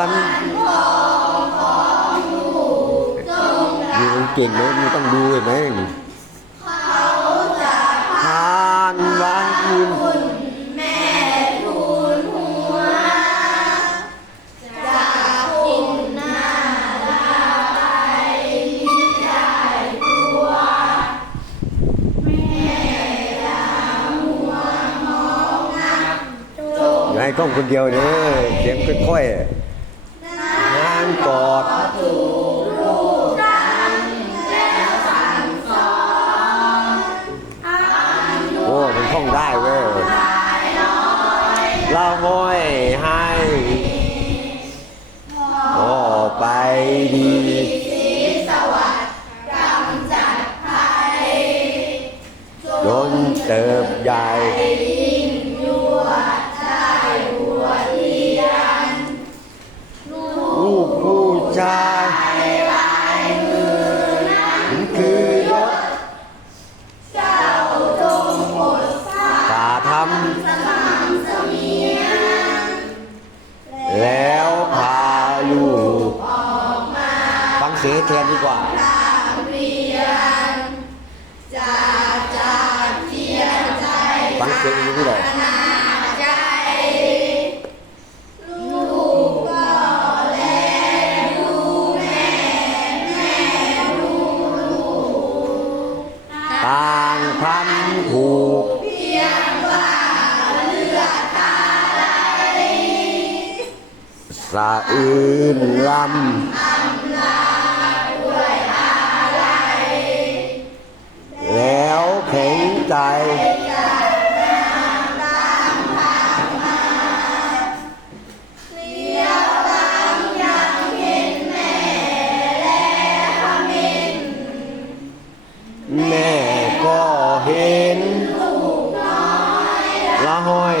ม่วันนี่มันเก่งไหมมันต้องดูเห็นไหมทานวันคุณอย่าให้ต้องคนเดียวเนี่ยเสียงค่อยๆงาน กอดโอ้มันท่องได้เว้ยเราห้อยให้ก็ไปดีจนเติบใหญ่ ชายคือยศตาทำแล้วพาลูกฟังเสียงแทนดีกว่าฟังเสียงอย่างนี้เลย สะอื่นลำแล้วเพ่งใจแม่ก็เห็นละห้อย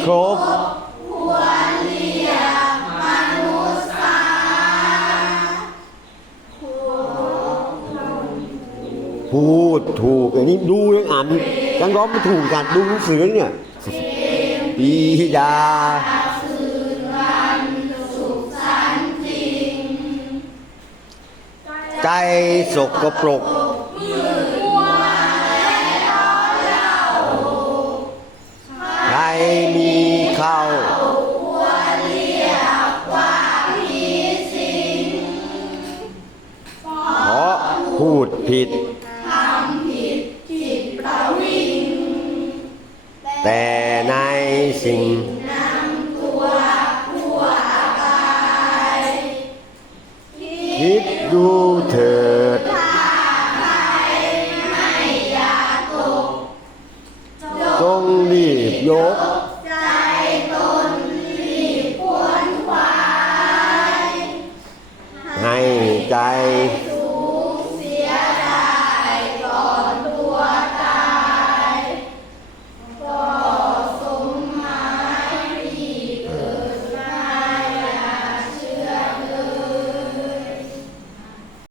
มีครบพูดถูกอันนี้ดูยังอ่านยังร้องไม่ถูกกันดูหนังสือเนี่ยปีดาใจสกปรก ดผิด ทำผิดจิตประวิง แต่ในสิ่งนำตัวผัวไปคิดดูเถิดจงรีบยกพ้นใครให้ใจ